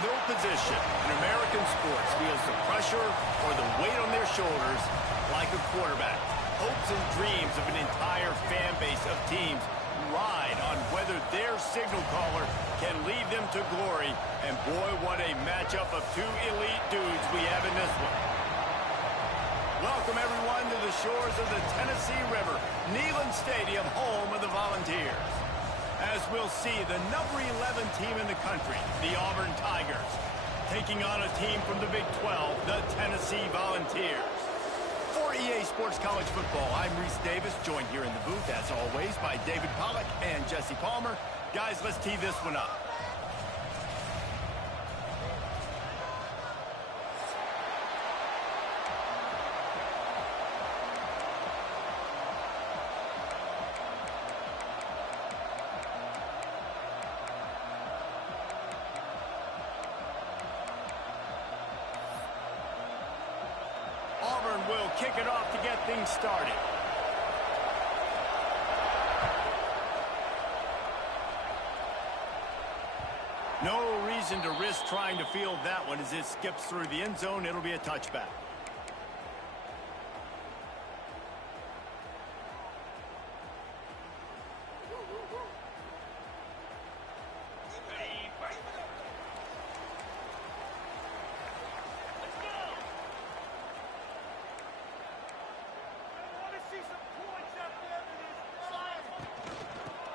No position in American sports feels the pressure or the weight on their shoulders like a quarterback. Hopes and dreams of an entire fan base of teams ride on whether their signal caller can lead them to glory. And boy, what a matchup of two elite dudes we have in this one. Welcome, everyone, to the shores of the Tennessee River, Neyland Stadium, home of the Volunteers. As we'll see, the number 11 team in the country, the Auburn Tigers, taking on a team from the Big 12, the Tennessee Volunteers. For EA Sports College Football, I'm Reese Davis, joined here in the booth, as always, by David Pollack and Jesse Palmer. Guys, let's tee this one up. Auburn will kick it off to get things started. No reason to risk trying to field that one as it skips through the end zone. It'll be a touchback.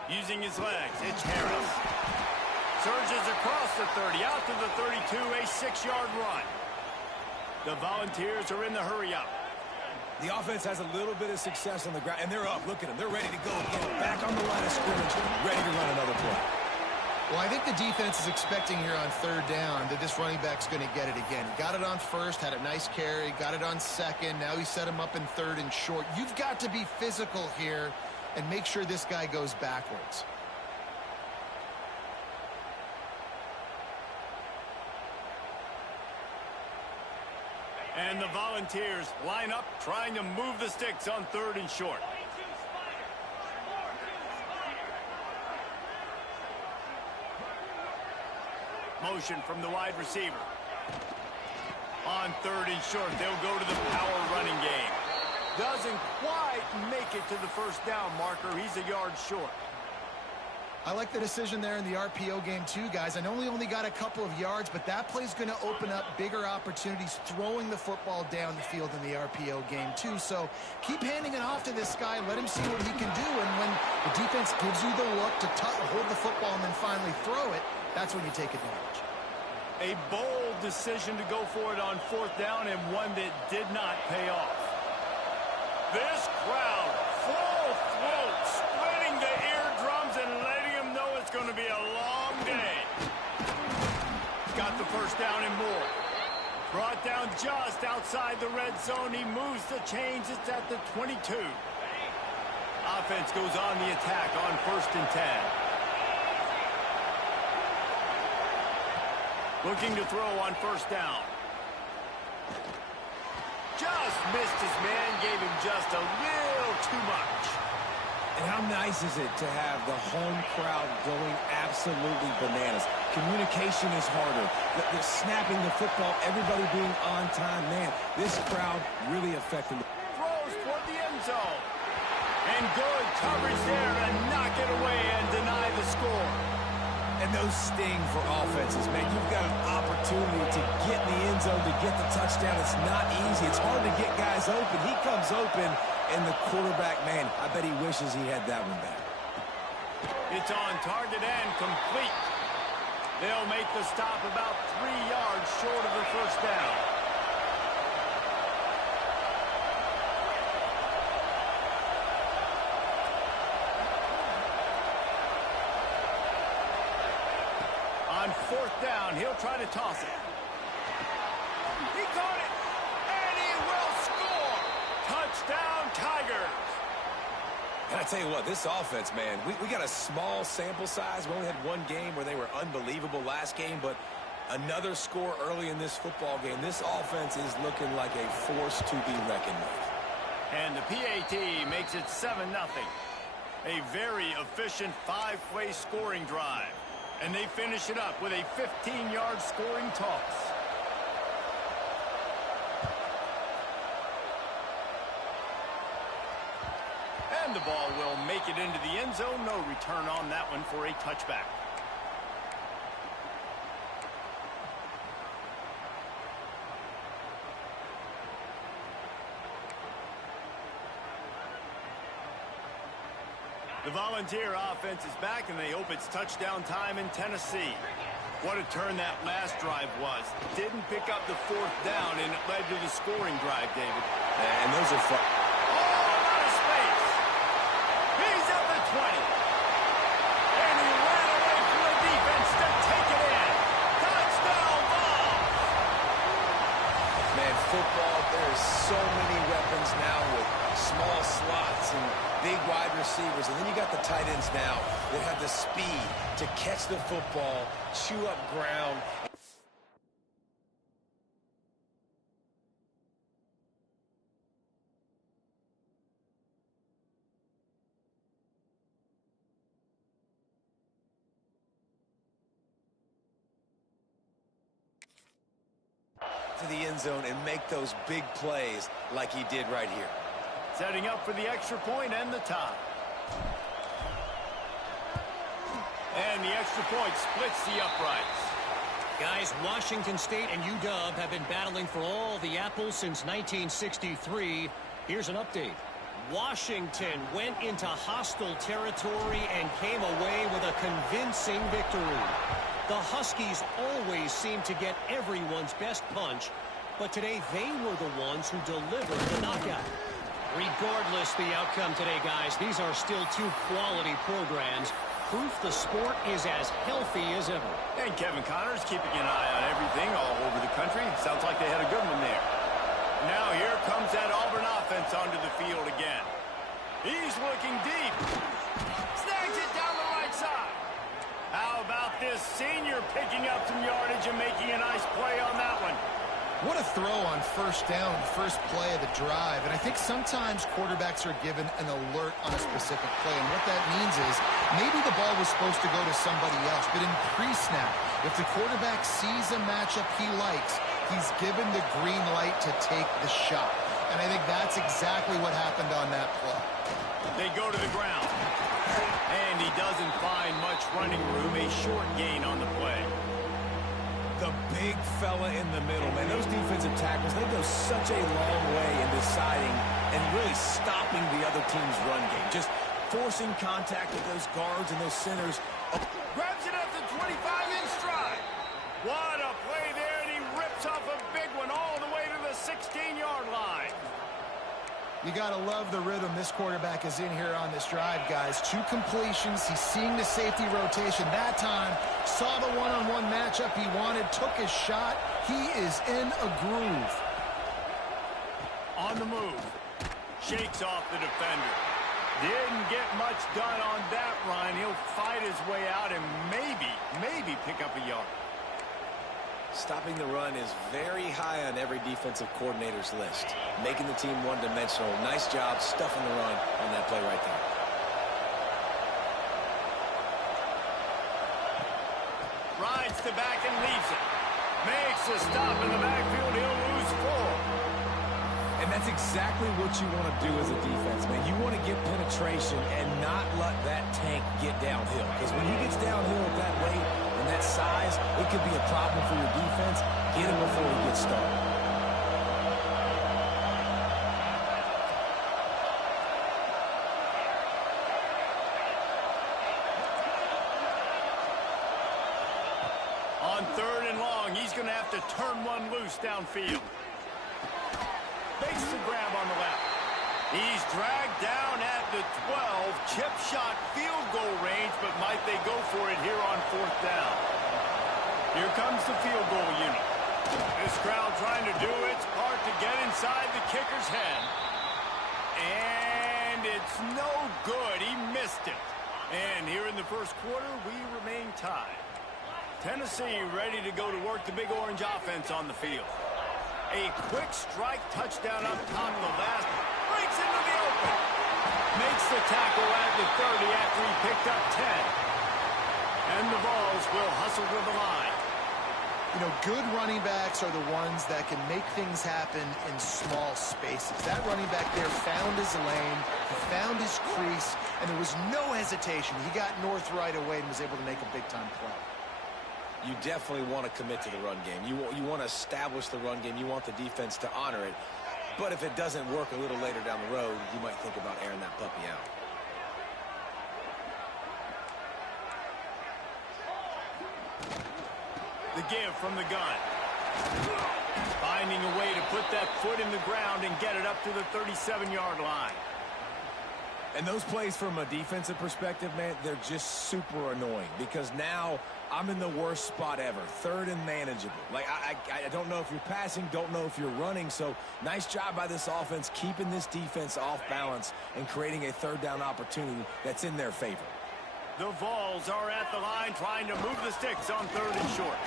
Using his legs, it's Harris. Surges across the 30, out to the 32, a 6-yard run. The Volunteers are in the hurry-up. The offense has a little bit of success on the ground, and they're up. Look at them. They're ready to go again. Back on the line of scrimmage, ready to run another play. Well, I think the defense is expecting here on third down that this running back's going to get it again. Got it on first, had a nice carry, got it on second. Now he set him up in third and short. You've got to be physical here and make sure this guy goes backwards. And the Volunteers line up, trying to move the sticks on third and short. Motion from the wide receiver. On third and short, they'll go to the power running game. Doesn't quite make it to the first down marker. He's a yard short. I like the decision there in the RPO game too, guys. I know we only got a couple of yards, but that play's going to open up bigger opportunities throwing the football down the field in the RPO game too. So keep handing it off to this guy. Let him see what he can do. And when the defense gives you the look to hold the football and then finally throw it, that's when you take advantage. A bold decision to go for it on fourth down, and one that did not pay off. This crowd, full throat, splitting the eardrums and letting them know it's going to be a long day. Got the first down and more. Brought down just outside the red zone. He moves the chains. It's at the 22. Offense goes on the attack on first and 10. Looking to throw on first down. Just missed his man, gave him just a little too much. And how nice is it to have the home crowd going absolutely bananas? Communication is harder. They're snapping the football, everybody being on time. Man, this crowd really affecting the... Throws toward the end zone. And good coverage there to knock it away and deny the score. And those sting for offenses, man. You've got an opportunity to get in the end zone, to get the touchdown. It's not easy. It's hard to get guys open. He comes open, and the quarterback, man, I bet he wishes he had that one back. It's on target and complete. They'll make the stop about 3 yards short of the first down. On fourth down, he'll try to toss it. He caught it, and he will score. Touchdown, Tigers. And I tell you what, this offense, man, we got a small sample size. We only had one game where they were unbelievable last game, but another score early in this football game. This offense is looking like a force to be reckoned with. And the PAT makes it 7-0. A very efficient 5-play scoring drive. And they finish it up with a 15-yard scoring toss. And the ball will make it into the end zone. No return on that one for a touchback. The Volunteer offense is back, and they hope it's touchdown time in Tennessee. What a turn that last drive was. Didn't pick up the fourth down, and it led to the scoring drive, David. And those are fun. Oh, a lot of space. He's at the 20. And he ran away from the defense to take it in. Touchdown ball. Man, football, there's so many weapons now with small slots and big wide receivers. And then you got the tight ends now that have the speed to catch the football, chew up ground. To the end zone and make those big plays like he did right here. Setting up for the extra point and the tie. And the extra point splits the uprights. Guys, Washington State and UW have been battling for all the apples since 1963. Here's an update. Washington went into hostile territory and came away with a convincing victory. The Huskies always seem to get everyone's best punch, but today they were the ones who delivered the knockout. Regardless the outcome today, guys, these are still two quality programs. Proof the sport is as healthy as ever. And Kevin Connors keeping an eye on everything all over the country. Sounds like they had a good one there. Now here comes that Auburn offense onto the field again. He's looking deep. Snags it down the right side. How about this senior picking up some yardage and making a nice play on that one? What a throw on first down, first play of the drive. And I think sometimes quarterbacks are given an alert on a specific play. And what that means is maybe the ball was supposed to go to somebody else. But in pre-snap, if the quarterback sees a matchup he likes, he's given the green light to take the shot. And I think that's exactly what happened on that play. They go to the ground. And he doesn't find much running room. A short gain on the play. The big fella in the middle, man. Those defensive tackles, they go such a long way in deciding and really stopping the other team's run game. Just forcing contact with those guards and those centers. Grabs it at the 25-inch stride. What a play there, and he rips off a big one all the way to the 16-yard line. You got to love the rhythm this quarterback is in here on this drive, guys. 2 completions. He's seeing the safety rotation. That time, saw the one-on-one matchup he wanted, took his shot. He is in a groove. On the move. Shakes off the defender. Didn't get much done on that run. He'll fight his way out and maybe pick up a yard. Stopping the run is very high on every defensive coordinator's list. Making the team one-dimensional. Nice job stuffing the run on that play right there. Rides the back and leaves it. Makes the stop in the backfield. He'll lose 4. And that's exactly what you want to do as a defense, man. You want to get penetration and not let that tank get downhill. Because when he gets downhill at that weight and that size, it could be a problem for your defense. Get him before he gets started. On 3rd and long, he's going to have to turn one loose downfield. Makes the grab on the left. He's dragged down at the 12. Chip shot field goal range, but might they go for it here on 4th down? Here comes the field goal unit. This crowd trying to do its part to get inside the kicker's head. And it's no good. He missed it. And here in the first quarter, we remain tied. Tennessee ready to go to work the Big Orange offense on the field. A quick strike touchdown up top of the last. Breaks into the open. Makes the tackle at the 30 after he picked up 10. And the Vols will hustle to the line. You know, good running backs are the ones that can make things happen in small spaces. That running back there found his lane, he found his crease, and there was no hesitation. He got north right away and was able to make a big-time play. You definitely want to commit to the run game. You want to establish the run game. You want the defense to honor it. But if it doesn't work a little later down the road, you might think about airing that puppy out. The give from the gun. Finding a way to put that foot in the ground and get it up to the 37-yard line. And those plays from a defensive perspective, man, they're just super annoying because now I'm in the worst spot ever, third and manageable. Like, I don't know if you're passing, don't know if you're running, so nice job by this offense keeping this defense off balance and creating a third down opportunity that's in their favor. The Vols are at the line trying to move the sticks on 3rd and short.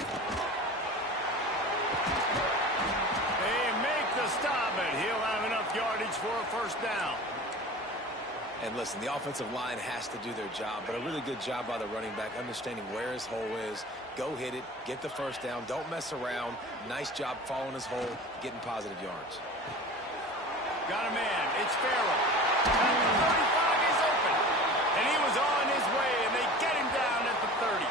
They make the stop, and he'll have enough yardage for a first down. And listen, the offensive line has to do their job, but a really good job by the running back, understanding where his hole is. Go hit it, get the first down, don't mess around. Nice job following his hole, getting positive yards. Got a man, it's Farrell. And the 35 is open. And he was on his way, and they get him down at the 30.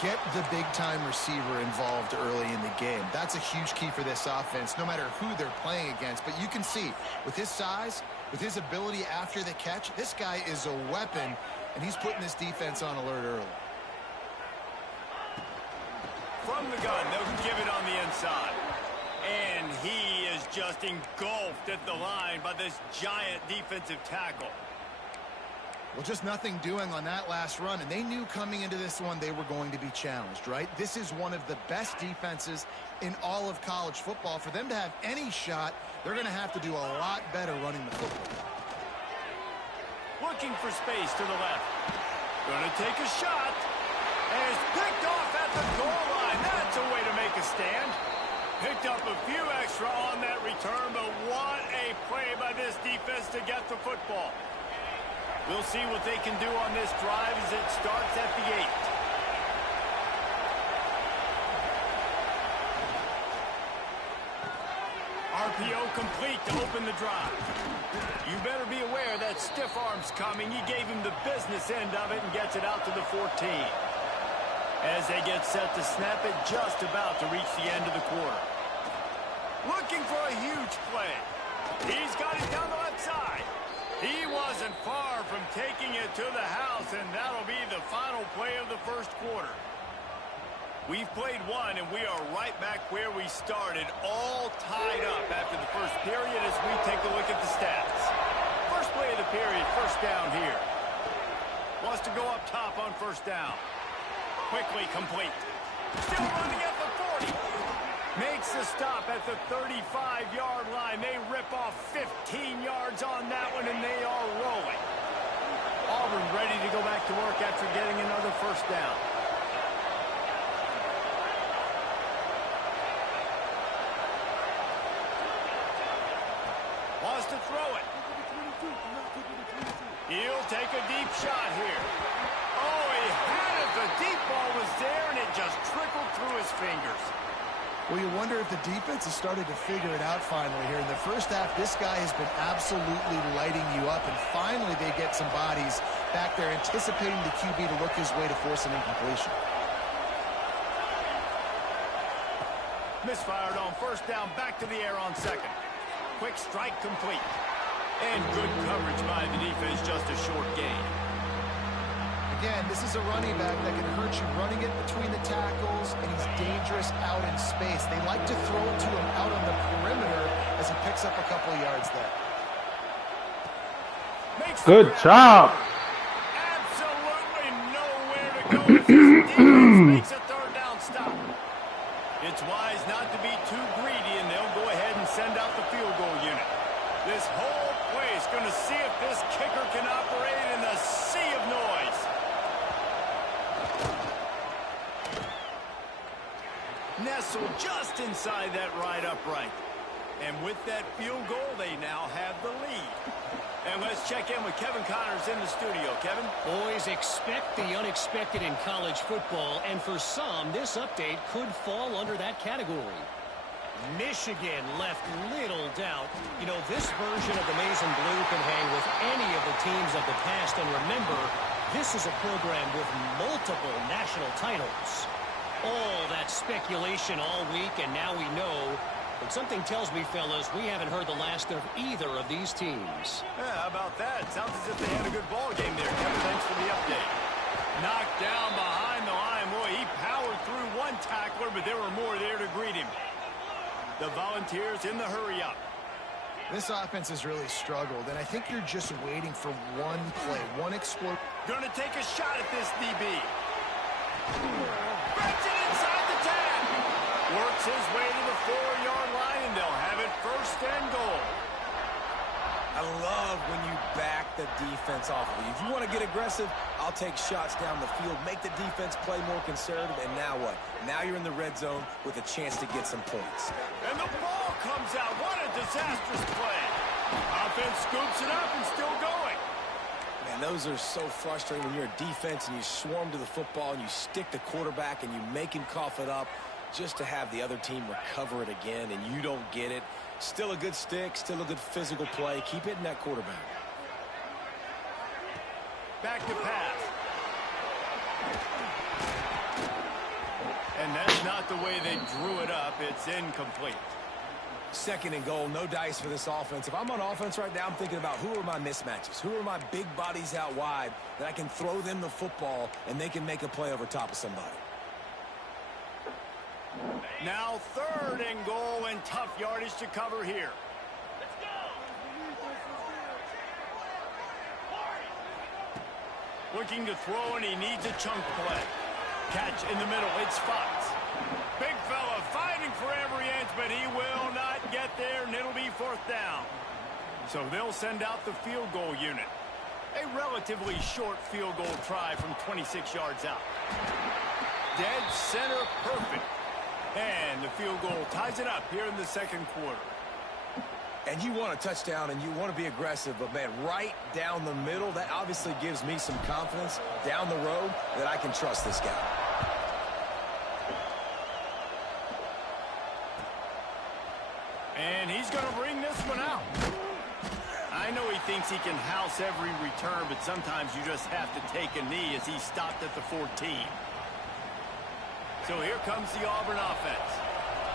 Get the big-time receiver involved early in the game. That's a huge key for this offense, no matter who they're playing against. But you can see, with his size, with his ability after the catch, this guy is a weapon, and he's putting this defense on alert early. From the gun, they'll give it on the inside. And he is just engulfed at the line by this giant defensive tackle. Well, just nothing doing on that last run, and they knew coming into this one they were going to be challenged, right? This is one of the best defenses in all of college football. For them to have any shot, they're going to have to do a lot better running the football. Looking for space to the left. Going to take a shot. And it's picked off at the goal line. That's a way to make a stand. Picked up a few extra on that return, but what a play by this defense to get the football. We'll see what they can do on this drive as it starts at the 8. RPO complete to open the drive. You better be aware that stiff arm's coming. He gave him the business end of it and gets it out to the 14. As they get set to snap it, just about to reach the end of the quarter. Looking for a huge play. He's got it down the left side. He wasn't far from taking it to the house, and that'll be the final play of the first quarter. We've played one, and we are right back where we started, all tied up after the first period as we take a look at the stats. First play of the period, first down here. Wants to go up top on first down. Quickly complete. Still running at the 40. Makes the stop at the 35-yard line. They rip off 15 yards on that one, and they are rolling. Auburn ready to go back to work after getting another first down. Wants to throw it. He'll take a deep shot here. Oh, he had it. The deep ball was there, and it just trickled through his fingers. Well, you wonder if the defense has started to figure it out finally here. In the first half, this guy has been absolutely lighting you up, and finally they get some bodies back there anticipating the QB to look his way to force an incompletion. Misfired on first down, back to the air on second. Quick strike complete. And good coverage by the defense, just a short gain. Again, this is a running back that can hurt you running it between the tackles, and he's dangerous out in space. They like to throw it to him out on the perimeter as he picks up a couple of yards there. Good job. Absolutely nowhere to go. Defense makes a third down stop. It's wise not to be too greedy, and they'll go ahead and send out the field goal unit. This whole place going to see if this kicker can operate in the sea of noise. Nestled just inside that right upright. And with that field goal, they now have the lead. And let's check in with Kevin Connors in the studio. Kevin? Boys, expect the unexpected in college football, and for some, this update could fall under that category. Michigan left little doubt. You know, this version of the Maize and Blue can hang with any of the teams of the past, and remember, this is a program with multiple national titles. All that speculation all week, and now we know. But something tells me, fellas, we haven't heard the last of either of these teams. Yeah, how about that? Sounds as if they had a good ball game there. Kevin, thanks for the update. Knocked down behind the line. Boy, he powered through one tackler, but there were more there to greet him. The Volunteers in the hurry-up. This offense has really struggled, and I think you're just waiting for one play, one explode. Gonna take a shot at this DB. Breaks it inside the 10. Works his way to the 4-yard line, and they'll have it first and goal. I love when you back the defense off of you. If you want to get aggressive, I'll take shots down the field, make the defense play more conservative, and now what? Now you're in the red zone with a chance to get some points. And the ball comes out. What a disastrous play. Offense scoops it up and still going. Man, those are so frustrating when you're a defense and you swarm to the football and you stick the quarterback and you make him cough it up just to have the other team recover it again and you don't get it. Still a good stick, still a good physical play. Keep hitting that quarterback. Back to pass. And that's not the way they drew it up. It's incomplete. Second and goal, no dice for this offense. If I'm on offense right now, I'm thinking about who are my mismatches? Who are my big bodies out wide that I can throw them the football and they can make a play over top of somebody? Now third and goal and tough yardage to cover here. Let's go. Looking to throw, and he needs a chunk play. Catch in the middle. It's Fox. Big fella fighting for every inch, but he will not get there, and it'll be fourth down. So they'll send out the field goal unit. A relatively short field goal try from 26 yards out. Dead center perfect. And the field goal ties it up here in the second quarter. And you want a touchdown and you want to be aggressive, but, man, right down the middle, that obviously gives me some confidence down the road that I can trust this guy. And he's going to bring this one out. I know he thinks he can house every return, but sometimes you just have to take a knee as he stopped at the 14. So here comes the Auburn offense.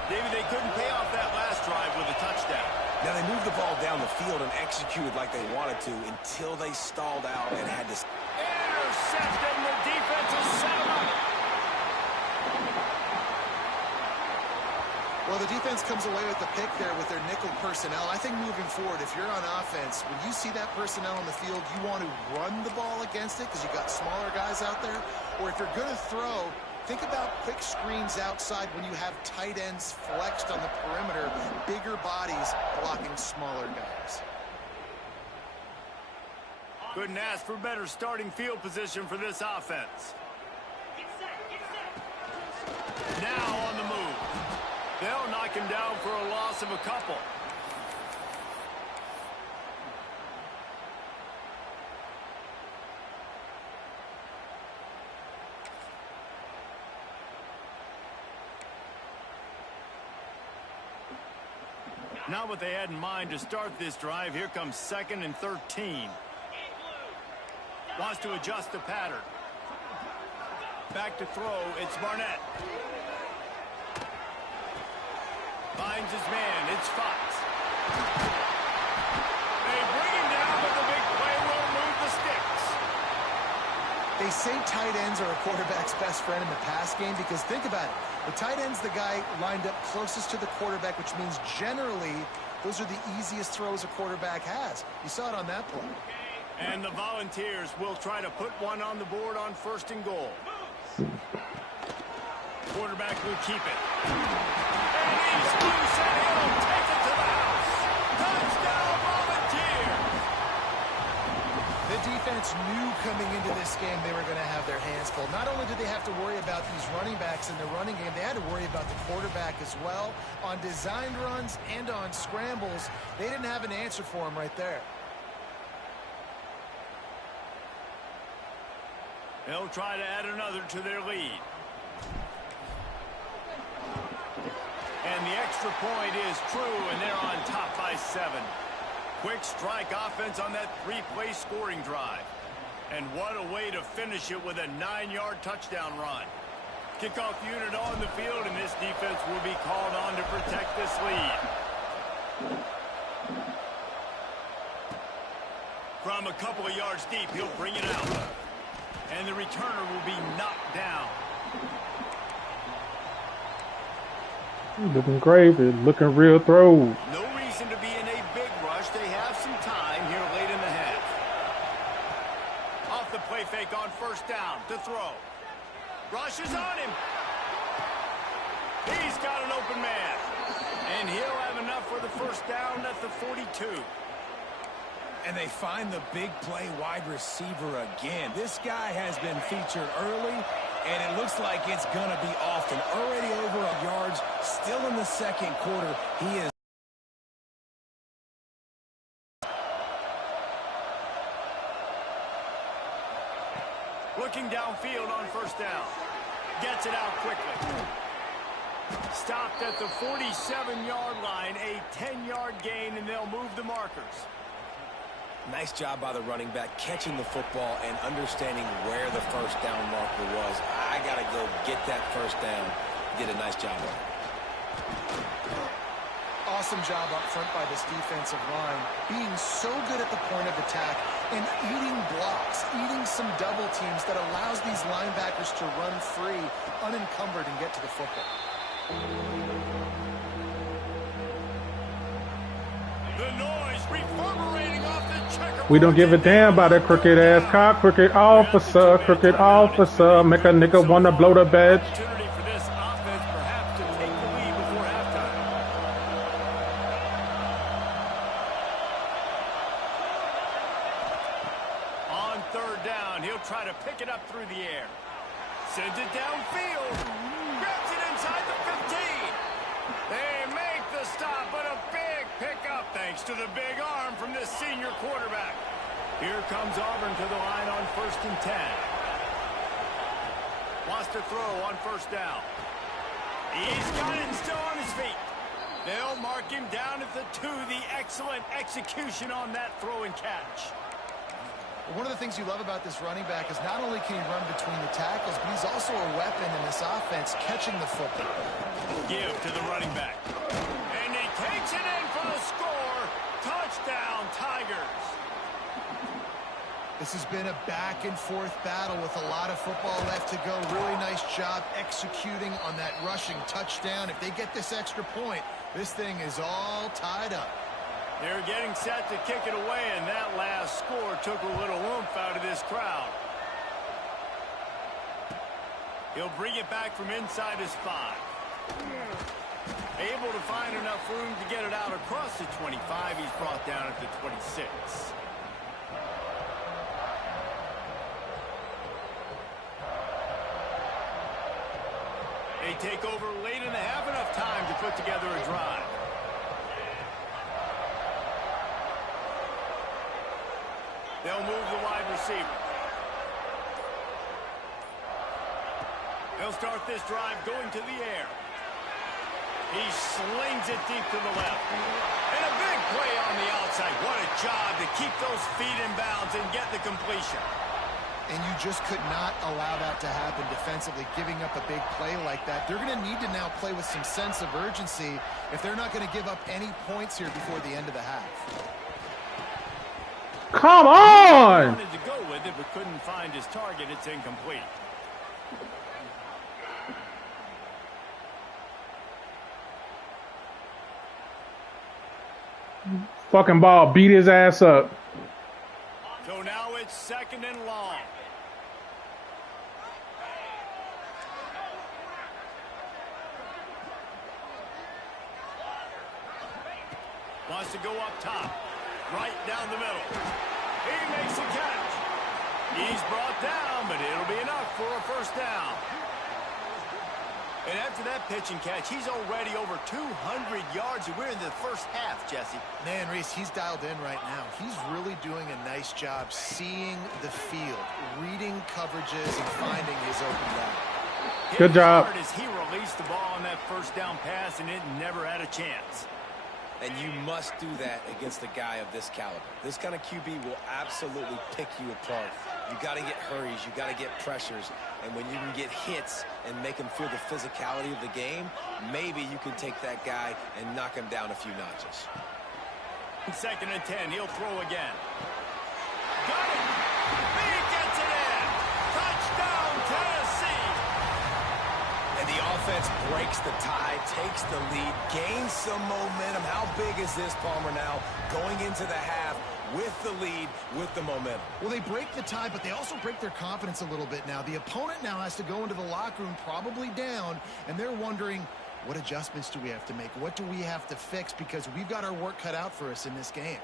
David, they couldn't pay off that last drive with a touchdown. Now, they moved the ball down the field and executed like they wanted to until they stalled out and had to... Intercepted, and the defense has set him up. Well, the defense comes away with the pick there with their nickel personnel. I think moving forward, if you're on offense, when you see that personnel on the field, you want to run the ball against it because you've got smaller guys out there. Or if you're going to throw... Think about quick screens outside when you have tight ends flexed on the perimeter, bigger bodies blocking smaller guys. Couldn't ask for better starting field position for this offense. Now on the move. They'll knock him down for a loss of a couple. Not what they had in mind to start this drive. Here comes 2nd and 13. Wants to adjust the pattern. Back to throw. It's Barnett. Finds his man. It's Fox. They bring him down, but the big play will move the sticks. They say tight ends are a quarterback's best friend in the pass game because think about it. The tight end's the guy lined up closest to the quarterback, which means generally those are the easiest throws a quarterback has. You saw it on that play. And the Volunteers will try to put one on the board on 1st and goal. Quarterback will keep it. And he's loose, and he'll take it to the house. Touchdown, Volunteers! The defense knew coming into this game they were going to have their hands full. Not only did they have to worry about these running backs in the running game, they had to worry about the quarterback as well. On designed runs and on scrambles, they didn't have an answer for him right there. They'll try to add another to their lead. And the extra point is true, and they're on top by 7. Quick strike offense on that 3-play scoring drive. And what a way to finish it with a 9-yard touchdown run. Kickoff unit on the field, and this defense will be called on to protect this lead. From a couple of yards deep, he'll bring it out. And the returner will be knocked down. Looking gravy, looking real throw. No reason to be in a big rush. They have some time here late in the half. Off the play fake on first down to throw. Rushes on him. He's got an open man. And he'll have enough for the first down at the 42. And they find the big play wide receiver again. This guy has been featured early, and it looks like it's going to be often. Already over a yards, still in the second quarter. He is. Looking downfield on first down. Gets it out quickly. Stopped at the 47-yard line. A 10-yard gain, and they'll move the markers. Nice job by the running back, catching the football and understanding where the first down marker was. I got to go get that first down. Did a nice job of it. Awesome job up front by this defensive line, being so good at the point of attack and eating blocks, eating some double teams that allows these linebackers to run free, unencumbered, and get to the football. The noise reverberating off the checker. We don't give a damn about that crooked ass cop, crooked officer, make a nigga wanna blow the bed. Opportunity for this offense perhaps to take the lead before halftime. On third down, he'll try to pick it up through the air. Sends it downfield. Grabs it inside the 15. They make the stop, but a big pickup thanks to the big arm from this senior quarterback. Here comes Auburn to the line on 1st and 10. Wants to throw on first down. He's got it still on his feet. They'll mark him down at the 2. The excellent execution on that throw and catch. One of the things you love about this running back is not only can he run between the tackles, but he's also a weapon in this offense, catching the football. Give to the running back. And he takes it in for the score. Touchdown, Tigers. This has been a back-and-forth battle with a lot of football left to go. Really nice job executing on that rushing touchdown. If they get this extra point, this thing is all tied up. They're getting set to kick it away, and that last score took a little oomph out of this crowd. He'll bring it back from inside his 5. Able to find enough room to get it out across the 25. He's brought down at the 26. They take over late in the half, enough time to put together a drive. They'll move the wide receiver. They'll start this drive going to the air. He slings it deep to the left. And a big play on the outside. What a job to keep those feet in bounds and get the completion. And you just could not allow that to happen defensively, giving up a big play like that. They're going to need to now play with some sense of urgency if they're not going to give up any points here before the end of the half. Come on! Wanted to go with it, but couldn't find his target. It's incomplete. Fucking ball beat his ass up. So now it's 2nd and long. Wants to go up top. Right down the middle. He makes a catch. He's brought down, but it'll be enough for a first down. And after that pitch and catch, he's already over 200 yards, and we're in the first half, Jesse. Man, Reese, he's dialed in right now. He's really doing a nice job seeing the field, reading coverages, and finding his open guy. Good job. As he released the ball on that first down pass, and it never had a chance. And you must do that against a guy of this caliber. This kind of QB will absolutely pick you apart. You got to get hurries. You got to get pressures. And when you can get hits and make him feel the physicality of the game, maybe you can take that guy and knock him down a few notches. 2nd and 10. He'll throw again. Got it. He gets it in. Touchdown, Tennessee. And the offense breaks the tie, takes the lead, gains some momentum. How big is this, Palmer, now going into the half with the lead, with the momentum? Well, they break the tie, but they also break their confidence a little bit now. The opponent now has to go into the locker room probably down, and they're wondering, what adjustments do we have to make? What do we have to fix? Because we've got our work cut out for us in this game.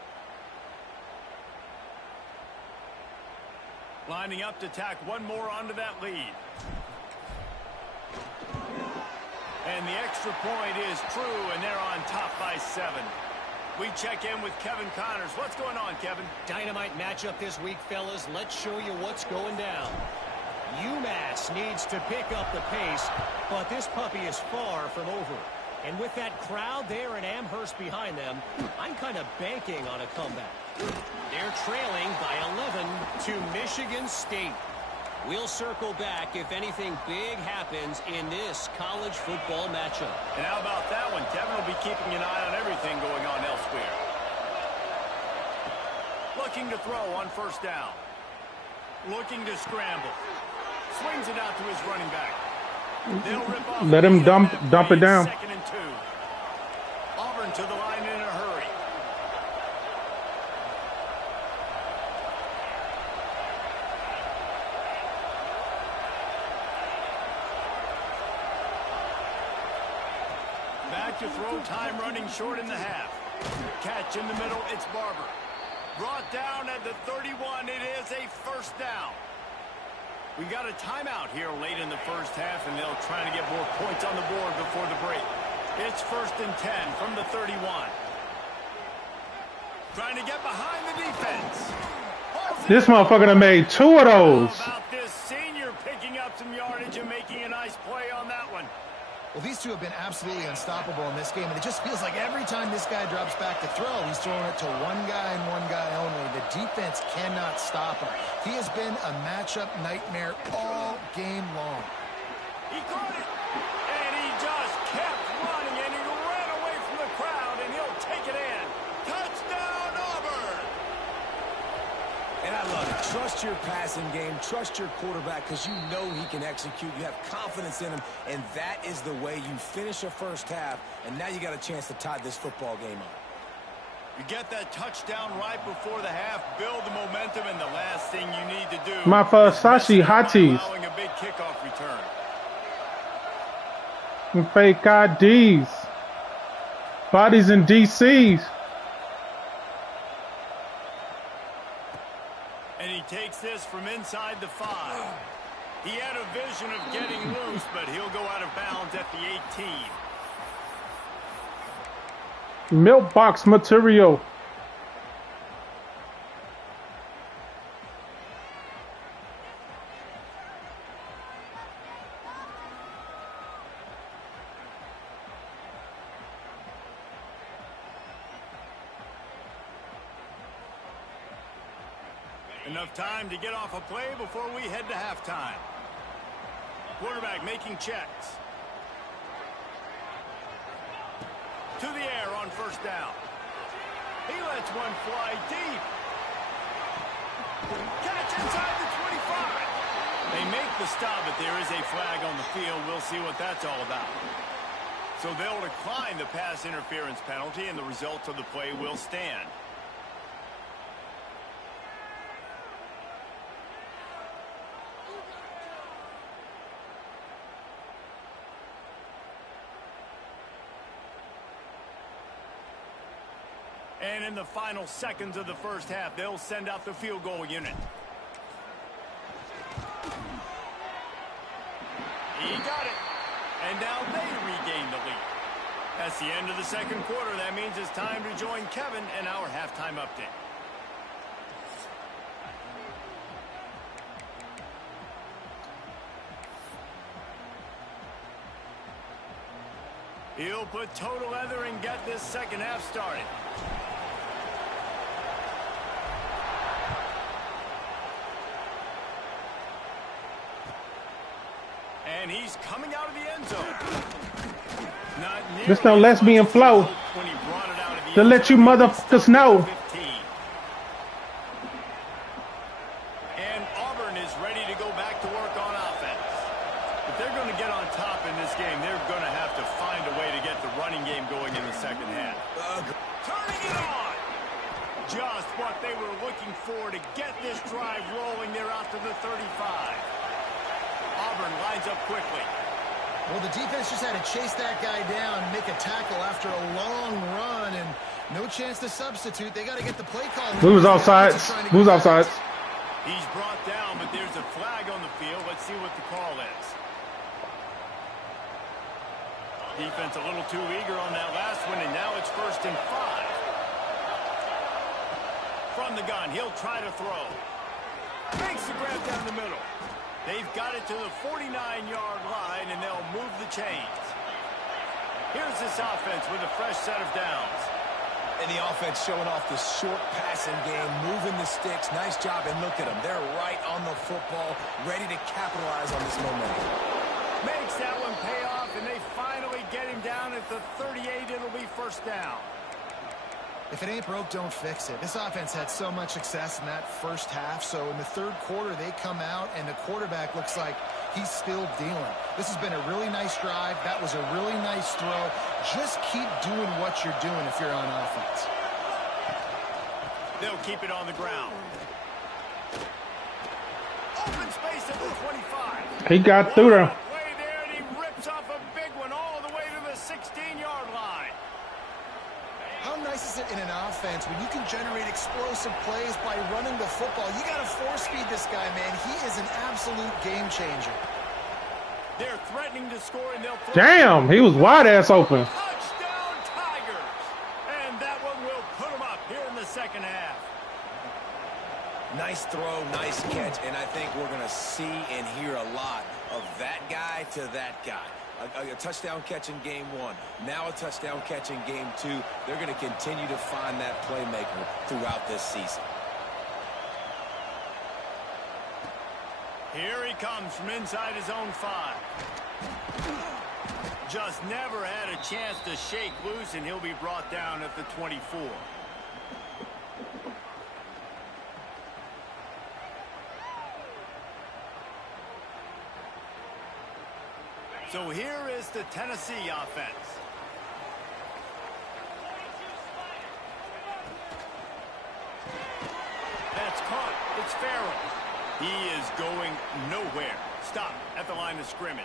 Lining up to tack one more onto that lead. And the extra point is true, and they're on top by 7. We check in with Kevin Connors. What's going on, Kevin? Dynamite matchup this week, fellas. Let's show you what's going down. UMass needs to pick up the pace, but this puppy is far from over. And with that crowd there in Amherst behind them, I'm kind of banking on a comeback. They're trailing by 11 to Michigan State. We'll circle back if anything big happens in this college football matchup. And how about that one? Kevin will be keeping an eye on everything going on elsewhere. Looking to throw on 1st down. Looking to scramble. Swings it out to his running back. They'll rip off. Let him dump it down. 2nd and 2. Auburn to the line in a hurry. Back to throw, time running short in the half. Catch in the middle, it's Barber. Brought down at the 31, it is a 1st down. We got a timeout here late in the first half, and they'll try to get more points on the board before the break. It's 1st and 10 from the 31. Trying to get behind the defense. This motherfucker done made 2 of those. How about this senior picking up some yardage and making a nice play on that one? Well, these two have been absolutely unstoppable in this game, and it just feels like every time this guy drops back to throw, he's throwing it to one guy and one guy only. The defense cannot stop him. He has been a matchup nightmare all game long. He caught it, and he just kept running, and he ran away from the crowd, and he'll take it in. Touchdown, Auburn! And I love it. Trust your passing game. Trust your quarterback because you know he can execute. You have confidence in him, and that is the way you finish a first half, and now you got a chance to tie this football game up. You get that touchdown right before the half, build the momentum, and the last thing you need to do My Versace hotties. allowing a big kickoff return. Fake IDs. Bodies in DCs. And he takes this from inside the 5. He had a vision of getting loose, but he'll go out of bounds at the 18. Milk box material. Enough time to get off a play before we head to halftime. Quarterback making checks. To the air on 1st down. He lets one fly deep. Catch inside the 25. They make the stop, but there is a flag on the field. We'll see what that's all about. So they'll decline the pass interference penalty, and the results of the play will stand. And in the final seconds of the first half, they'll send out the field goal unit. He got it. And now they regain the lead. That's the end of the second quarter. That means it's time to join Kevin in our halftime update. He'll put total leather and get this second half started. And he's coming out of the end zone. This no lesbian flow to let you motherfuckers know. And Auburn is ready to go back to work on offense. If they're going to get on top in this game, they're going to have to find a way to get the running game going in the second half. Turning it on! Just what they were looking for to get this drive rolling. They're out to the 35. Auburn lines up quickly. Well, the defense just had to chase that guy down, make a tackle after a long run, and no chance to substitute. They got to get the play call. Who's offsides? Who's offsides? He's brought down, but there's a flag on the field. Let's see what the call is. Defense a little too eager on that last one, and now it's 1st and 5. From the gun, he'll try to throw. Makes the grab down the middle. They've got it to the 49-yard line, and they'll move the chains. Here's this offense with a fresh set of downs. And the offense showing off the short passing game, moving the sticks. Nice job, and look at them. They're right on the football, ready to capitalize on this momentum. Makes that one pay off, and they finally get him down at the 38. It'll be 1st down. If it ain't broke, don't fix it. This offense had so much success in that first half, so in the third quarter, they come out, and the quarterback looks like he's still dealing. This has been a really nice drive. That was a really nice throw. Just keep doing what you're doing if you're on offense. They'll keep it on the ground. Open space at the 25. He got through there. Play there, and he rips off a big one all the way to the 16-yard line. How nice is it in an offense when you can generate explosive plays by running the football? You got to force feed this guy, man. He is an absolute game changer. They're threatening to score, and they'll throw. Damn, he was wide ass open. Touchdown, Tigers! And that one will put them up here in the second half. Nice throw, nice catch, and I think we're going to see and hear a lot of that guy to that guy. A touchdown catch in game 1. Now a touchdown catch in game 2. They're going to continue to find that playmaker throughout this season. Here he comes from inside his own 5. Just never had a chance to shake loose, and he'll be brought down at the 24. So here is the Tennessee offense. That's caught. It's Farrell. He is going nowhere. Stop at the line of scrimmage.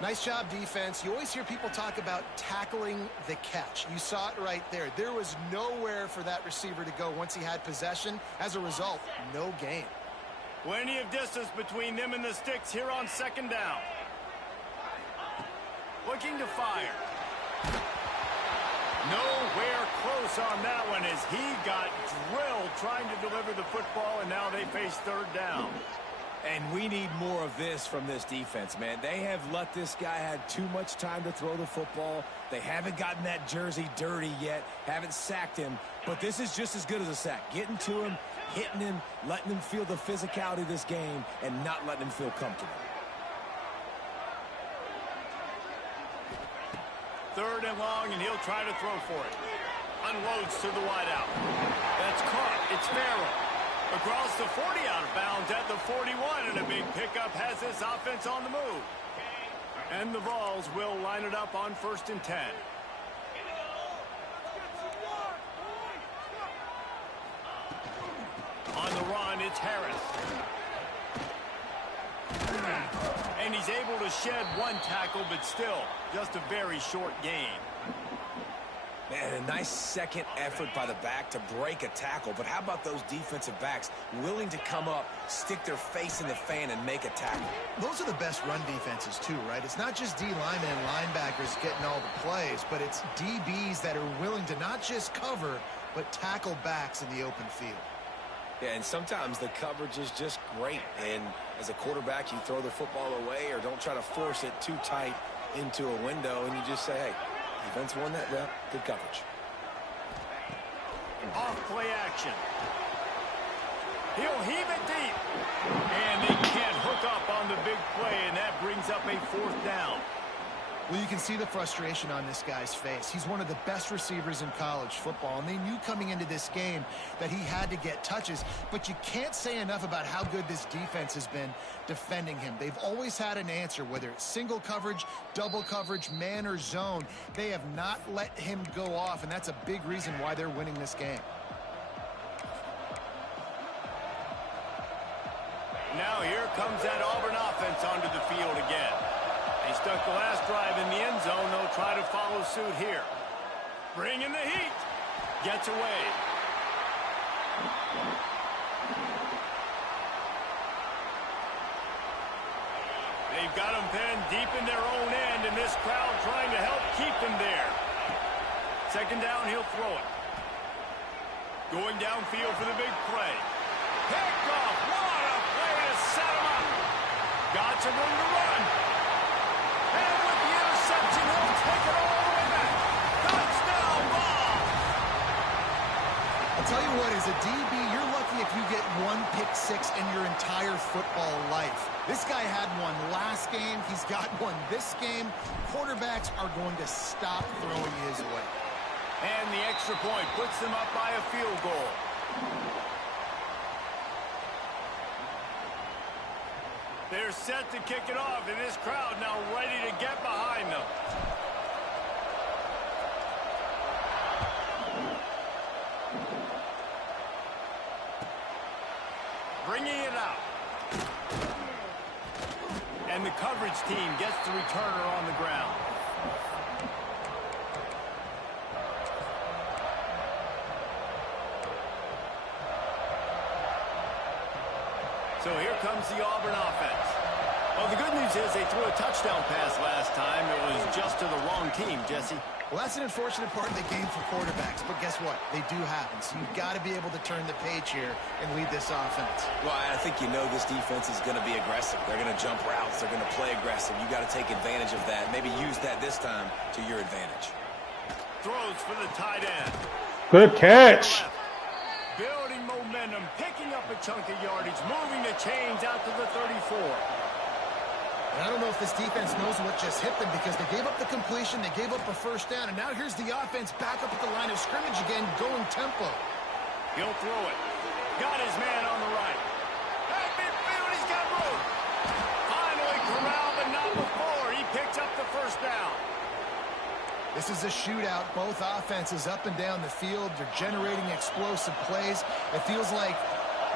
Nice job, defense. You always hear people talk about tackling the catch. You saw it right there. There was nowhere for that receiver to go once he had possession. As a result, no gain. Plenty of distance between them and the sticks here on 2nd down. Looking to fire. Nowhere close on that one as he got drilled trying to deliver the football, and now they face 3rd down. And we need more of this from this defense, man. They have let this guy have too much time to throw the football. They haven't gotten that jersey dirty yet, haven't sacked him. But this is just as good as a sack. Getting to him, hitting him, letting him feel the physicality of this game, and not letting him feel comfortable. 3rd and long, and he'll try to throw for it. Unloads to the wideout. That's caught. It's Farrell. Across the 40, out of bounds at the 41, and a big pickup has this offense on the move. And the Vols will line it up on 1st and 10. On the run, it's Harris. And he's able to shed one tackle, but still just a very short gain. Man, a nice second effort by the back to break a tackle. But how about those defensive backs willing to come up, stick their face in the fan, and make a tackle? Those are the best run defenses, too, right? It's not just D linemen and linebackers getting all the plays, but it's DBs that are willing to not just cover, but tackle backs in the open field. Yeah, and sometimes the coverage is just great. And as a quarterback, you throw the football away or don't try to force it too tight into a window, and you just say, hey, defense won that. Well, good coverage. Off play action. He'll heave it deep. And they can't hook up on the big play, and that brings up a 4th down. Well, you can see the frustration on this guy's face. He's one of the best receivers in college football, and they knew coming into this game that he had to get touches, but you can't say enough about how good this defense has been defending him. They've always had an answer, whether it's single coverage, double coverage, man or zone. They have not let him go off, and that's a big reason why they're winning this game. Now here comes that Auburn offense onto the field again. They stuck the last drive in the end zone. They'll try to follow suit here. Bring in the heat. Gets away. They've got them pinned deep in their own end, and this crowd trying to help keep them there. 2nd down, he'll throw it. Going downfield for the big play. Picked off. What a play to set him up. Got some room to run. And with the interception, he'll take it all the way back. Touchdown ball. I'll tell you what, as a DB, you're lucky if you get 1 pick six in your entire football life. This guy had one last game. He's got one this game. Quarterbacks are going to stop throwing his way. And the extra point puts them up by a field goal. They're set to kick it off, and this crowd now ready to get behind them. Bringing it out. And the coverage team gets the returner on the ground. So here comes the Auburn offense. Well, the good news is they threw a touchdown pass last time. It was just to the wrong team, Jesse. Well, that's an unfortunate part of the game for quarterbacks, but guess what? They do happen. So you've got to be able to turn the page here and lead this offense. Well, I think you know this defense is going to be aggressive. They're going to jump routes. They're going to play aggressive. You got to take advantage of that. Maybe use that this time to your advantage. Throws for the tight end. Good catch. Building momentum, picking up a chunk of yardage, moving the chains out to the 34. And I don't know if this defense knows what just hit them because they gave up the completion, they gave up a 1st down, and now here's the offense back up at the line of scrimmage again, going tempo. He'll throw it. Got his man on the right. At midfield, he's got room. Finally corralled, but not before. He picks up the 1st down. This is a shootout. Both offenses up and down the field. They're generating explosive plays. It feels like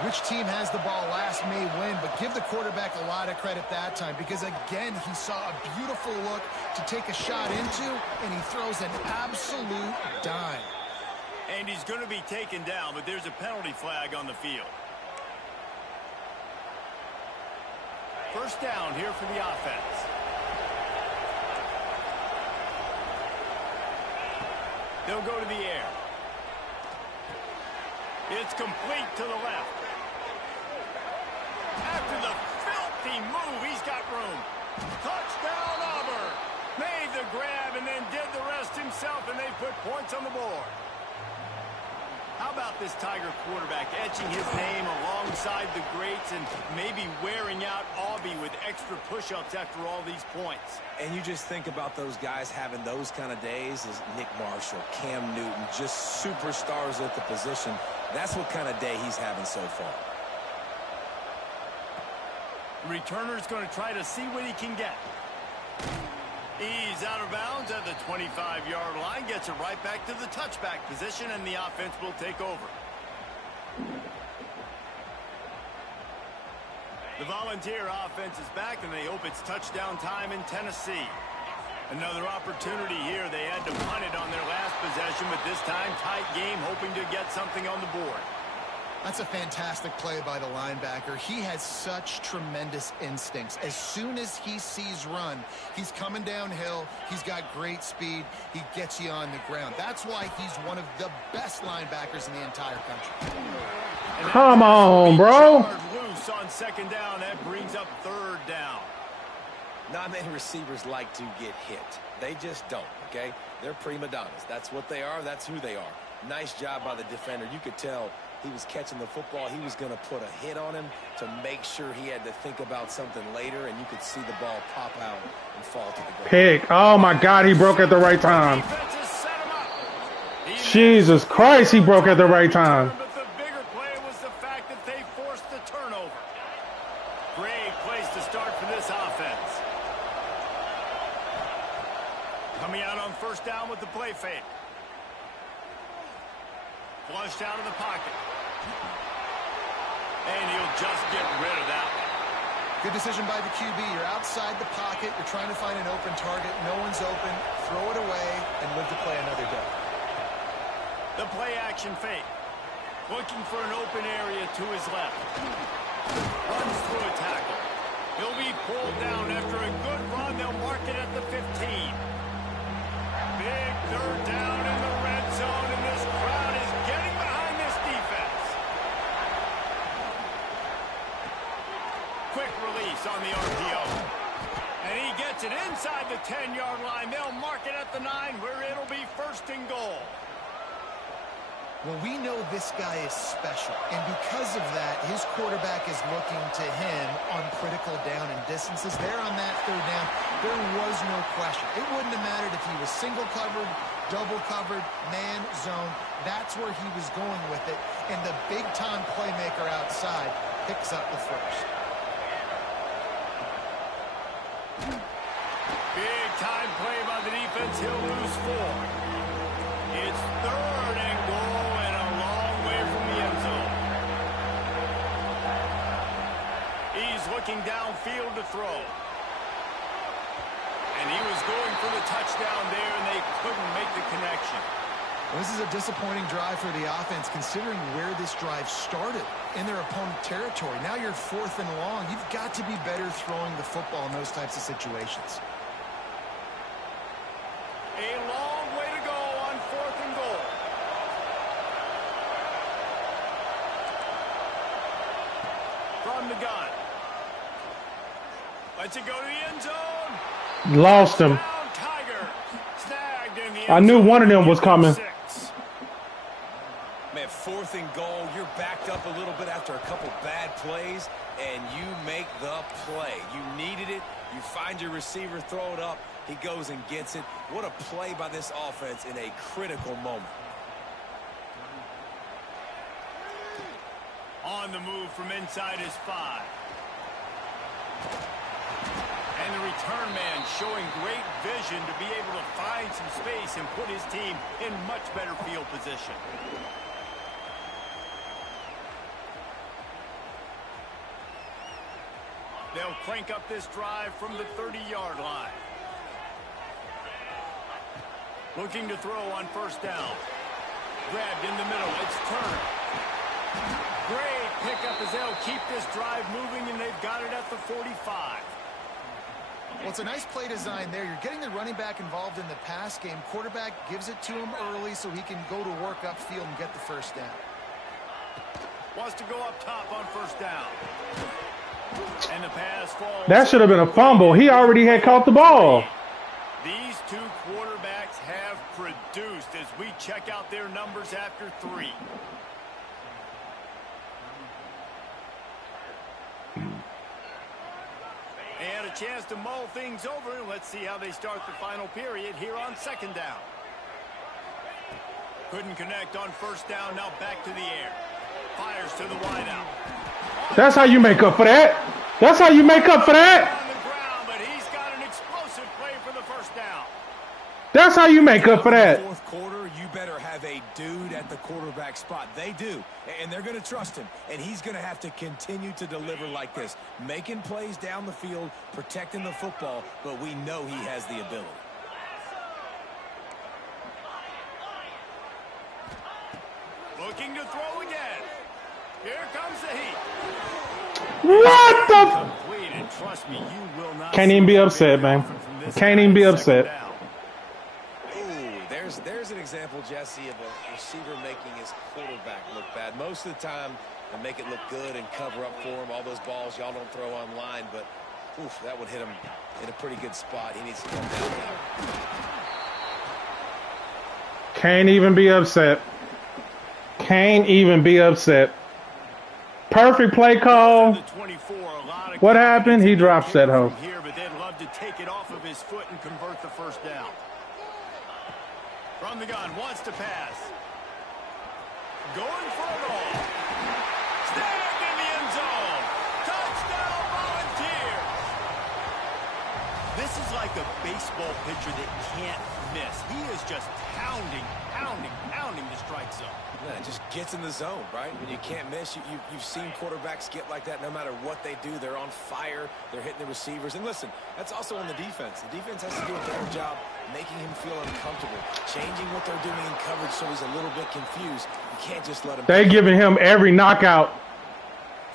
which team has the ball last may win, but give the quarterback a lot of credit that time because, again, he saw a beautiful look to take a shot into, and he throws an absolute dime. And he's going to be taken down, but there's a penalty flag on the field. 1st down here for the offense. They'll go to the air. It's complete to the left. After the filthy move, he's got room. Touchdown, Auburn. Made the grab and then did the rest himself, and they put points on the board. How about this Tiger quarterback etching his name alongside the greats and maybe wearing out Aubie with extra push-ups after all these points? And you just think about those guys having those kind of days as Nick Marshall, Cam Newton, just superstars at the position. That's what kind of day he's having so far. Returner's going to try to see what he can get. He's out of bounds at the 25-yard line, gets it right back to the touchback position, and the offense will take over. The Volunteer offense is back, and they hope it's touchdown time in Tennessee. Another opportunity here. They had to punt it on their last possession, but this time tight game, hoping to get something on the board. That's a fantastic play by the linebacker. He has such tremendous instincts. As soon as he sees run, he's coming downhill. He's got great speed. He gets you on the ground. That's why he's one of the best linebackers in the entire country. Come on, bro. Loose on second down. That brings up third down. Not many receivers like to get hit. They just don't, okay? They're prima donnas. That's what they are. That's who they are. Nice job by the defender. You could tell he was catching the football. He was going to put a hit on him to make sure he had to think about something later, and you could see the ball pop out and fall to the ground. Pick. Oh, my God, he broke at the right time. Jesus Christ, he broke at the right time. But the bigger play was the fact that they forced the turnover. Great place to start for this offense. Coming out on first down with the play fake. Flushed out of the pocket. And he'll just get rid of that one. Good decision by the QB. You're outside the pocket. You're trying to find an open target. No one's open. Throw it away and live to play another day. The play action fake. Looking for an open area to his left. Runs through a tackle. He'll be pulled down after a good run. They'll mark it at the 15. Big third down in the red zone, and this crowd is getting behind this defense. Quick release on the RPO. And he gets it inside the 10-yard line. They'll mark it at the 9, where it'll be first and goal. Well, we know this guy is special, and because of that, his quarterback is looking to him on critical down and distances. There on that third down, there was no question. It wouldn't have mattered if he was single covered, double covered, man, zone. That's where he was going with it, and the big-time playmaker outside picks up the first. Big-time play by the defense. He'll lose 4. It's third and goal. Looking downfield to throw. And he was going for the touchdown there, and they couldn't make the connection. Well, this is a disappointing drive for the offense, considering where this drive started in their opponent territory. Now you're 4th and long. You've got to be better throwing the football in those types of situations. A long way to go on 4th and goal. From the gun. Lets it go to the end zone. Lost him. I knew one of them was coming. Man, 4th and goal. You're backed up a little bit after a couple bad plays, and you make the play. You needed it. You find your receiver, throw it up. He goes and gets it. What a play by this offense in a critical moment. On the move from inside his 5. And the return man showing great vision to be able to find some space and put his team in much better field position. They'll crank up this drive from the 30-yard line. Looking to throw on first down. Grabbed in the middle. It's Turner. Great pickup as they'll keep this drive moving, and they've got it at the 45. Well, it's a nice play design there. You're getting the running back involved in the pass game. Quarterback gives it to him early so he can go to work upfield and get the first down. Wants to go up top on first down. And the pass falls. That should have been a fumble. He already had caught the ball. These two quarterbacks have produced as we check out their numbers after 3. And a chance to mull things over. Let's see how they start the final period here on second down. Couldn't connect on first down. Now back to the air. Fires to the wideout. That's how you make up for that. That's how you make up for that. On the ground, but he's got an explosive play for the first down. That's how you make up for that. Fourth quarter, you better have a dude at the quarterback spot. They do, and they're going to trust him, and he's going to have to continue to deliver like this, making plays down the field, protecting the football, but we know he has the ability. Looking to throw again. Here comes the heat. What the? Complete, and trust me, you will not Can't even be upset, man. Can't even be upset. Ooh, there's an example, Jesse, of a receiver making his quarterback look bad. Most of the time, they make it look good and cover up for him. All those balls y'all don't throw online, but oof, that would hit him in a pretty good spot. He needs to come down now. Can't even be upset. Can't even be upset. Perfect play call. What happened? He drops that hoe. Here, but they'd love to take it off of his foot and convert the first down. From the gun, wants to pass. Going for it all. Snagged in the end zone. Touchdown, Volunteers. This is like a baseball pitcher that can't miss. He is just pounding the strike zone. Yeah, it just gets in the zone, right? When you can't miss, you've seen quarterbacks get like that no matter what they do. They're on fire. They're hitting the receivers. And listen, that's also on the defense. The defense has to do a better job making him feel uncomfortable, changing what they're doing in coverage so he's a little bit confused. You can't just let him. They're giving him every knockout.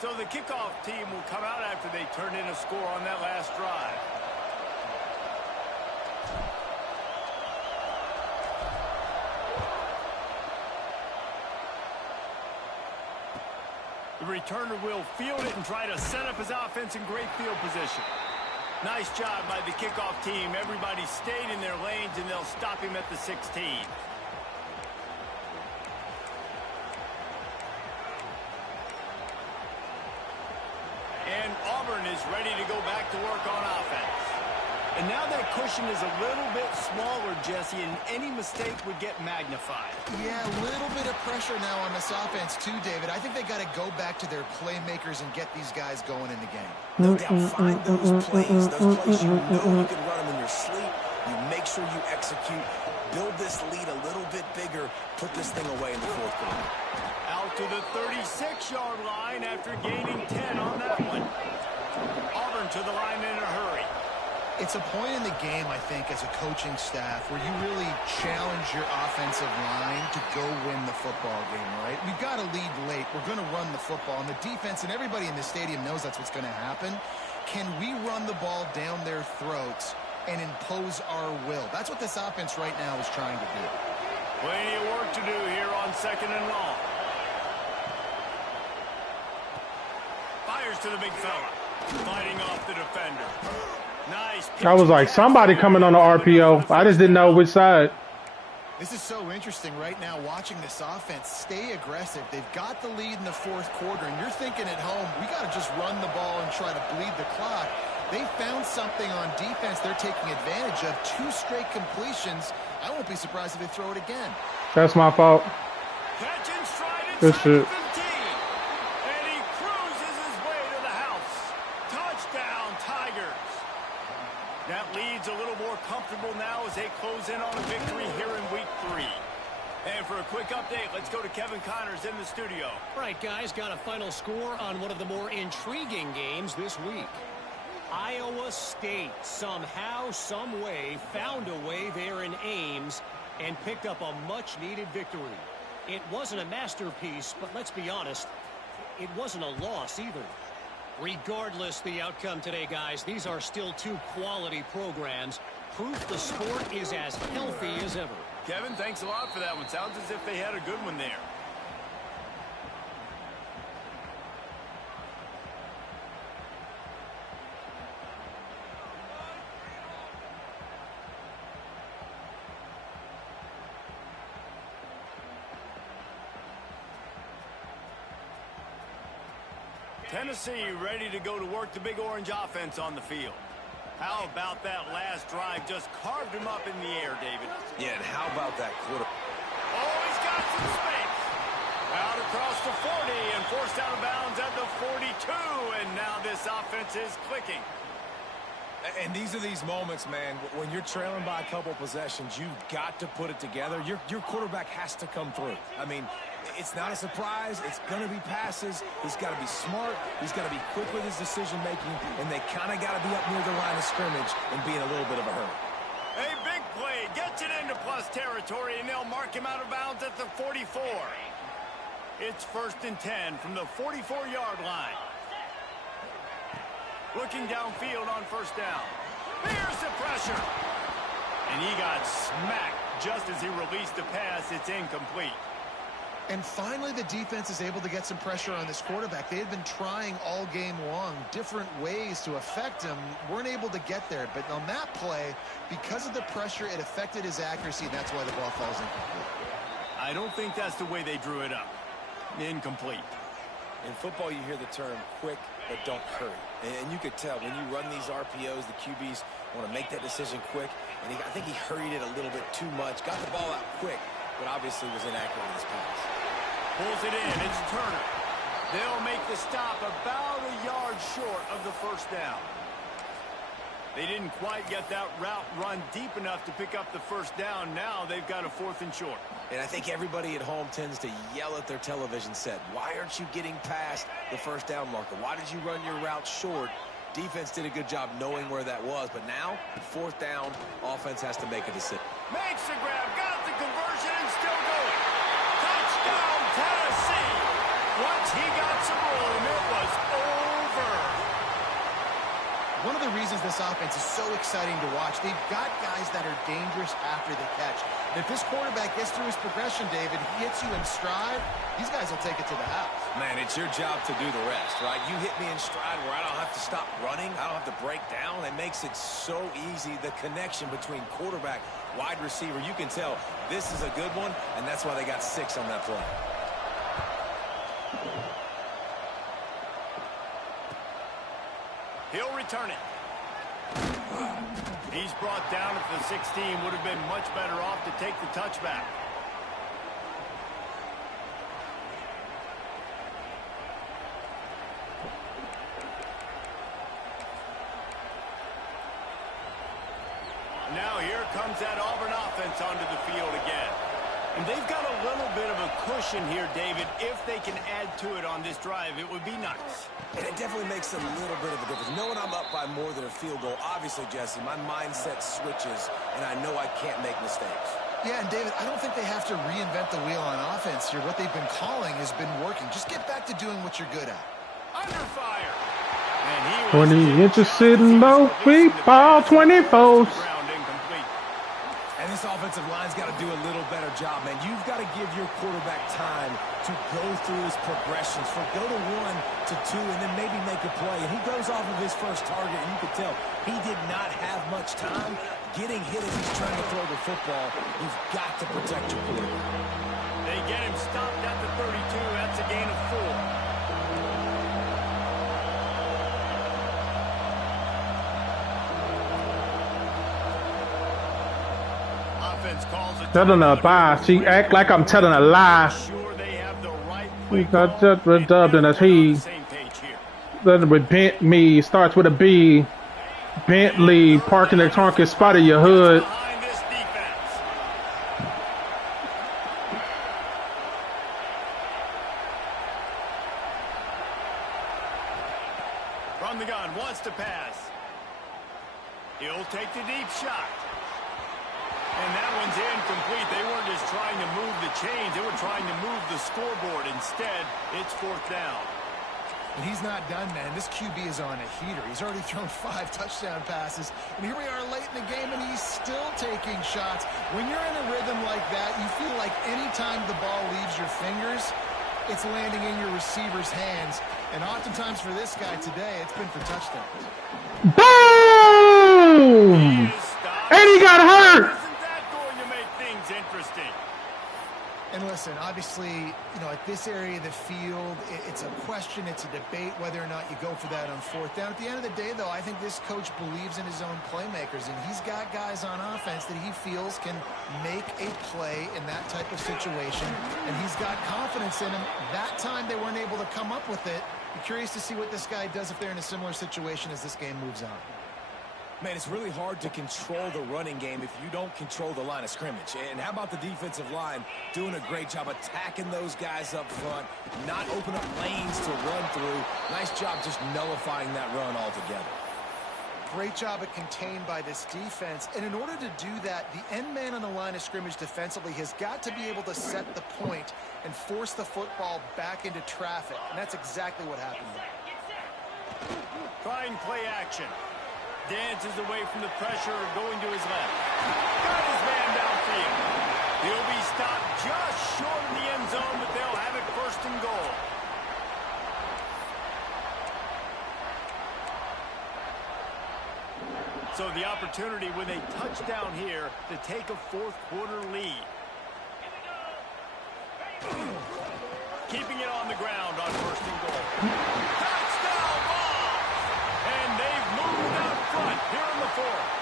So the kickoff team will come out after they turn in a score on that last drive. The returner will field it and try to set up his offense in great field position. Nice job by the kickoff team. Everybody stayed in their lanes, and they'll stop him at the 16. And Auburn is ready to go back to work on offense. And now that cushion is a little bit smaller, Jesse, and any mistake would get magnified. Yeah, a little bit of pressure now on this offense too, David. I think they got to go back to their playmakers and get these guys going in the game. No doubt, find those plays you know you can run them in your sleep. You make sure you execute. Build this lead a little bit bigger. Put this thing away in the fourth quarter. Out to the 36-yard line after gaining 10 on that one. Auburn to the line in a hurry. It's a point in the game, I think, as a coaching staff where you really challenge your offensive line to go win the football game, right? We've got to lead late. We're going to run the football. And the defense and everybody in the stadium knows that's what's going to happen. Can we run the ball down their throats and impose our will? That's what this offense right now is trying to do. Plenty of work to do here on 2nd and long. Fires to the big fella. Fighting off the defender. Nice. I was like, somebody coming on the RPO. I just didn't know which side. This is so interesting right now watching this offense stay aggressive. They've got the lead in the fourth quarter, and you're thinking at home, we got to just run the ball and try to bleed the clock. They found something on defense they're taking advantage of. 2 straight completions. I won't be surprised if they throw it again. That's my fault. Catch and stride Good inside shit. 15. And he cruises his way to the house. Touchdown, Tigers. That lead's a little more comfortable now as they close in on a victory here in week 3. And for a quick update, let's go to Kevin Connors in the studio. All right, guys, got a final score on one of the more intriguing games this week. Iowa State somehow, some way, found a way there in Ames and picked up a much-needed victory. It wasn't a masterpiece, but let's be honest, it wasn't a loss either. Regardless the outcome today, guys, these are still 2 quality programs. Proof the sport is as healthy as ever. Kevin, thanks a lot for that one. Sounds as if they had a good one there. Tennessee ready to go to work the Big Orange offense on the field. How about that last drive? Just carved him up in the air, David. Yeah, and how about that quarter? Oh, he's got some space. Out across the 40 and forced out of bounds at the 42. And now this offense is clicking. And these are these moments, man, when you're trailing by a couple possessions, you've got to put it together. Your quarterback has to come through. I mean, it's not a surprise. It's going to be passes. He's got to be smart. He's got to be quick with his decision-making, and they kind of got to be up near the line of scrimmage and be in a little bit of a hurry. A big play gets it into plus territory, and they'll mark him out of bounds at the 44. It's 1st and 10 from the 44-yard line. Looking downfield on 1st down. Here's the pressure. And he got smacked just as he released the pass. It's incomplete. And finally, the defense is able to get some pressure on this quarterback. They had been trying all game long, different ways to affect him. Weren't able to get there. But on that play, because of the pressure, it affected his accuracy, and that's why the ball falls incomplete. I don't think that's the way they drew it up. Incomplete. In football, you hear the term quick, but don't hurry. And you could tell when you run these RPOs, the QBs want to make that decision quick. And I think he hurried it a little bit too much. Got the ball out quick, but obviously was inaccurate in his pass. Pulls it in. It's Turner. They'll make the stop about a yard short of the 1st down. They didn't quite get that route run deep enough to pick up the 1st down. Now they've got a 4th and short. And I think everybody at home tends to yell at their television set. Why aren't you getting past the 1st down marker? Why did you run your route short? Defense did a good job knowing where that was. But now, 4th down, offense has to make a decision. Makes the grab, got the conversion, and still going. Touchdown, Tennessee. Once he got some room, it was over. One of the reasons this offense is so exciting to watch, they've got guys that are dangerous after the catch. And if this quarterback gets through his progression, David, he hits you in stride, these guys will take it to the house. Man, it's your job to do the rest, right? You hit me in stride where I don't have to stop running. I don't have to break down. It makes it so easy, the connection between quarterback, wide receiver. You can tell this is a good one, and that's why they got 6 on that play. He'll return it. He's brought down at the 16. Would have been much better off to take the touchback. Now here comes that Auburn offense onto the field again. And they've got a little bit of a cushion here, David. If they can add to it on this drive, it would be nice. And it definitely makes a little bit of a difference. Knowing I'm up by more than a field goal, obviously, Jesse, my mindset switches, and I know I can't make mistakes. Yeah, and David, I don't think they have to reinvent the wheel on offense here. What they've been calling has been working. Just get back to doing what you're good at. Under fire. And 20 inches sitting both feet, ball 24. And this offensive line's got to do a little better job, man. You've got to give your quarterback time to go through his progressions. Go to 1 to 2 and then maybe make a play. And he goes off of his first target, and you can tell he did not have much time getting hit as he's trying to throw the football. You've got to protect your quarterback. They get him stopped at the 32. That's a gain of 4. Telling a lie. She act like I'm telling a lie. We got just dubbed in as he. Doesn't repent me. Starts with a B. Bentley parking the trunk in spot of your hood. From the gun, wants to pass. He'll take the deep shot. And that one's incomplete. They weren't just trying to move the chains. They were trying to move the scoreboard. Instead, it's 4th down. And he's not done, man. This QB is on a heater. He's already thrown 5 touchdown passes. And here we are late in the game, and he's still taking shots. When you're in a rhythm like that, you feel like any time the ball leaves your fingers, it's landing in your receiver's hands. And oftentimes for this guy today, it's been for touchdowns. Boom! And he got hurt! Interesting. And listen, obviously, you know, at this area of the field, it's a question, it's a debate whether or not you go for that on 4th down. At the end of the day, though, I think this coach believes in his own playmakers, and he's got guys on offense that he feels can make a play in that type of situation, and he's got confidence in him. That time they weren't able to come up with it. Be curious to see what this guy does if they're in a similar situation as this game moves on. Man, it's really hard to control the running game if you don't control the line of scrimmage. And how about the defensive line doing a great job attacking those guys up front, not open up lanes to run through. Nice job just nullifying that run altogether. Great job at contained by this defense. And in order to do that, the end man on the line of scrimmage defensively has got to be able to set the point and force the football back into traffic. And that's exactly what happened there. Trying play action. Dances away from the pressure, going to his left. Got his man downfield. He'll be stopped just short of the end zone, but they'll have it first and goal. So the opportunity with a touchdown here to take a fourth-quarter lead. Keeping it on the ground on first and goal. Touchdown ball! And they've moved out front here in the fourth.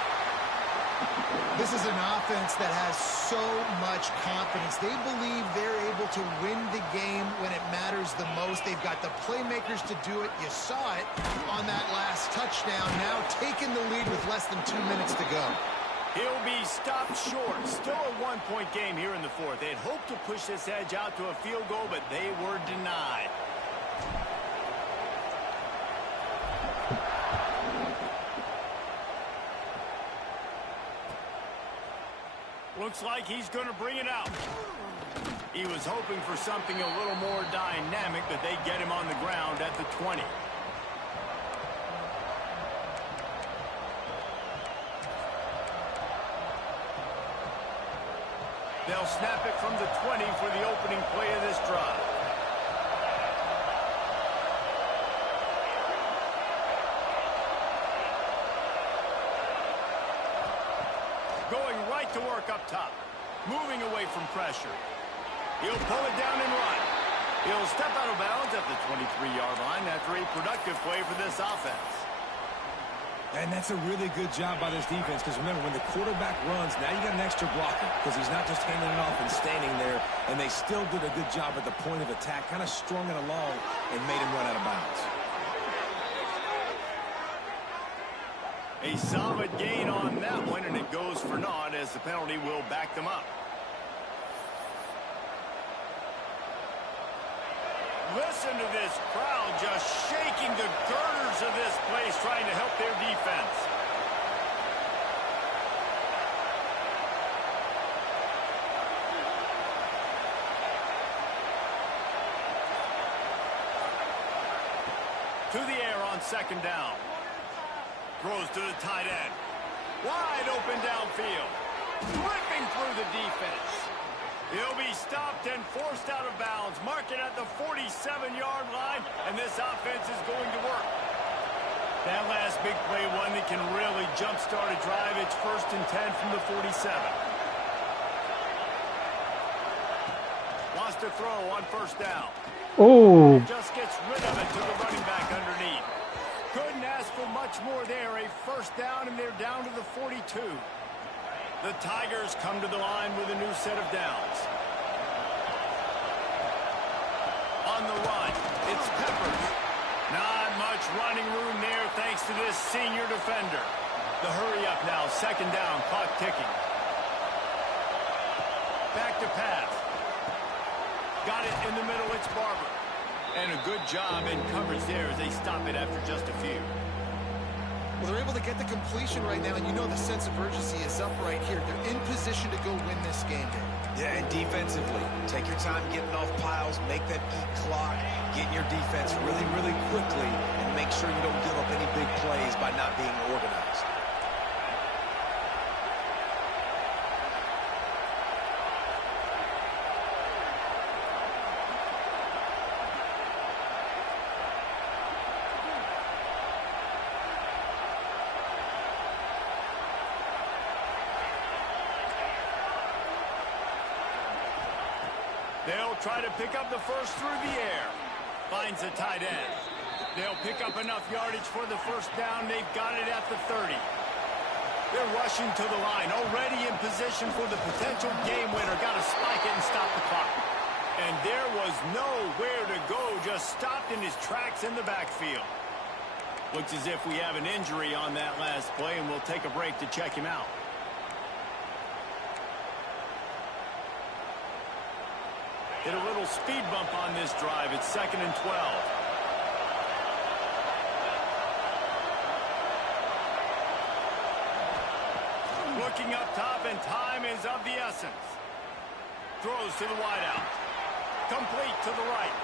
This is an offense that has so much confidence. They believe they're able to win the game when it matters the most. They've got the playmakers to do it. You saw it on that last touchdown. Now taking the lead with less than 2 minutes to go. He'll be stopped short. Still a one-point game here in the fourth. They had hoped to push this edge out to a field goal, but they were denied. Looks like he's going to bring it out. He was hoping for something a little more dynamic, but they get him on the ground at the 20. They'll snap it from the 20 for the opening play of this drive. Going right to work up top. Moving away from pressure. He'll pull it down and run. He'll step out of bounds at the 23-yard line after a productive play for this offense. And that's a really good job by this defense, because remember, when the quarterback runs, now you got an extra blocker, because he's not just handing it off and standing there, and they still did a good job at the point of attack, kind of strung it along and made him run out of bounds. A solid gain on that one, and it goes for naught as the penalty will back them up. Listen to this crowd just shaking the girders of this place, trying to help their defense. To the air on second down. Throws to the tight end. Wide open downfield. Ripping through the defense. He'll be stopped and forced out of bounds. Mark it at the 47-yard line, and this offense is going to work. That last big play, one that can really jumpstart a drive. It's 1st and 10 from the 47. Wants to throw on first down. Oh. Just gets rid of it to the running back underneath. Couldn't ask for much more there. A first down, and they're down to the 42. The Tigers come to the line with a new set of downs. On the run, it's Peppers. Not much running room there thanks to this senior defender. The hurry up now, second down, clock ticking. Back to pass. Got it in the middle, it's Barber. And a good job in coverage there as they stop it after just a few. Well, they're able to get the completion right now, and you know the sense of urgency is up right here. They're in position to go win this game. Yeah, and defensively, take your time getting off piles, make them eat clock, get in your defense really, really quickly, and make sure you don't give up any big plays by not being organized. They'll try to pick up the first through the air. Finds the tight end. They'll pick up enough yardage for the first down. They've got it at the 30. They're rushing to the line, already in position for the potential game winner. Got to spike it and stop the clock. And there was nowhere to go, just stopped in his tracks in the backfield. Looks as if we have an injury on that last play, and we'll take a break to check him out. Hit a little speed bump on this drive. It's 2nd and 12. Looking up top, and time is of the essence. Throws to the wideout. Complete to the right.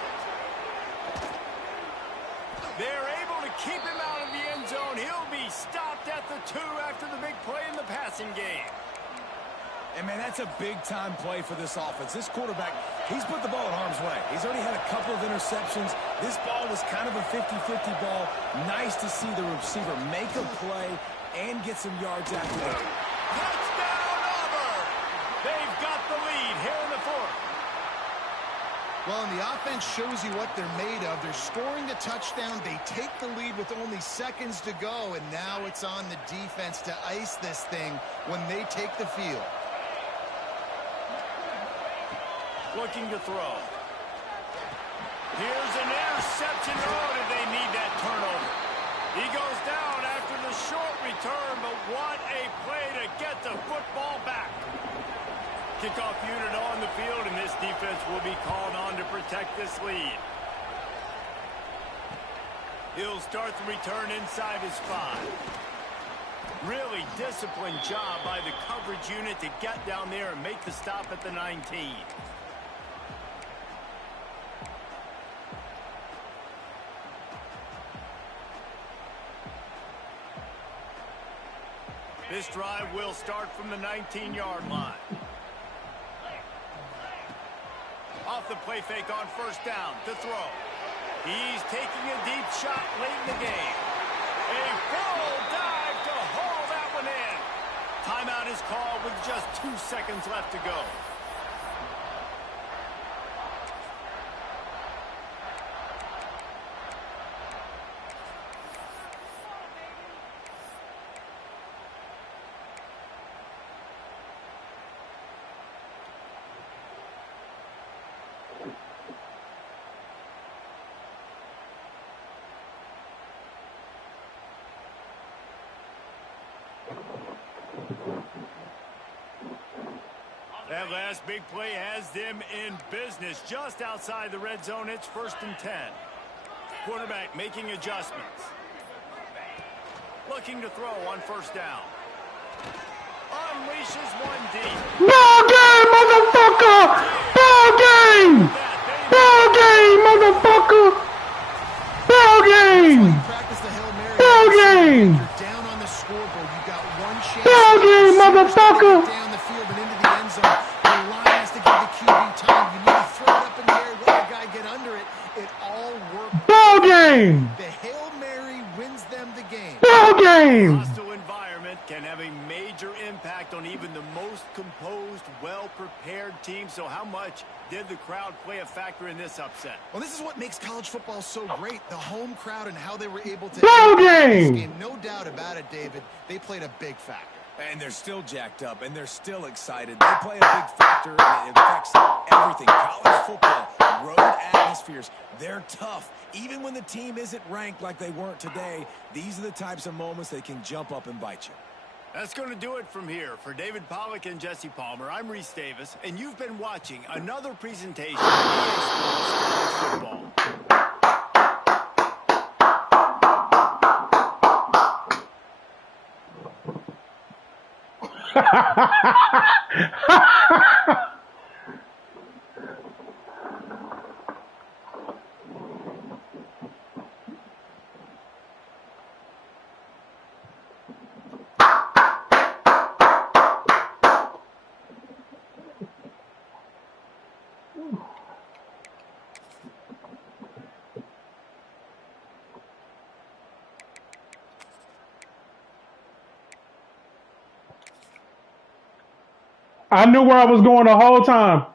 They're able to keep him out of the end zone. He'll be stopped at the 2 after the big play in the passing game. And, man, that's a big-time play for this offense. This quarterback, he's put the ball in harm's way. He's already had a couple of interceptions. This ball was kind of a 50-50 ball. Nice to see the receiver make a play and get some yards after that. Touchdown, Auburn! They've got the lead here in the 4th. Well, and the offense shows you what they're made of. They're scoring the touchdown. They take the lead with only seconds to go, and now it's on the defense to ice this thing when they take the field. Looking to throw. Here's an interception. Oh, did they need that turnover? He goes down after the short return, but what a play to get the football back. Kickoff unit on the field, and this defense will be called on to protect this lead. He'll start the return inside his 5. Really disciplined job by the coverage unit to get down there and make the stop at the 19. This drive will start from the 19-yard line. Off the play fake on first down to throw. He's taking a deep shot late in the game. A full dive to haul that one in. Timeout is called with just 2 seconds left to go. That last big play has them in business just outside the red zone. It's 1st and 10. Quarterback making adjustments. Looking to throw on first down. Unleashes one deep. Ball game, motherfucker! Ball game! Ball game, motherfucker! Ball game! Ball game! Down on the scoreboard. You got one chance. Ball game, motherfucker! Down the field and into the end zone. The line has to give the QB time. You need to throw it up in the air, let the guy get under it. It all worked. Ball game! The Hail Mary wins them the game. Ball game! Hostile environment can have a major impact on even the most composed, well-prepared team. So how much did the crowd play a factor in this upset? Well, this is what makes college football so great. The home crowd and how they were able to Ball this game! game. No doubt about it, David. They played a big factor. And they're still jacked up, and they're still excited. They play a big factor, and it affects everything. College football, road atmospheres, they're tough. Even when the team isn't ranked like they weren't today, these are the types of moments that can jump up and bite you. That's going to do it from here. For David Pollack and Jesse Palmer, I'm Reese Davis, and you've been watching another presentation of BigApe Sports College Football. I knew where I was going the whole time.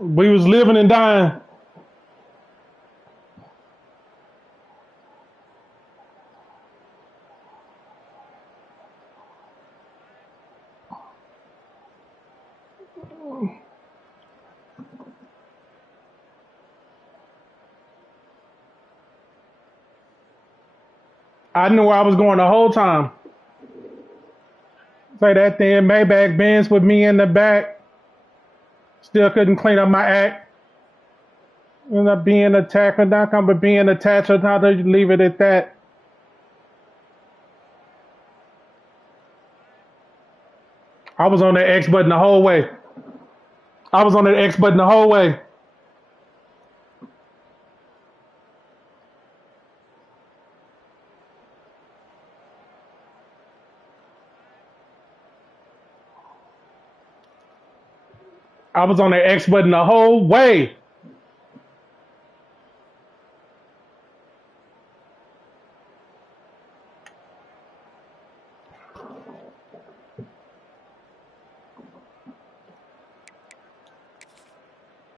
We was living and dying. I knew where I was going the whole time. Say that thing, Maybach Benz with me in the back. Still couldn't clean up my act. End up being attacked or not come, but being attached or not, you leave it at that. I was on the X button the whole way. I was on the X button the whole way. I was on the X button the whole way.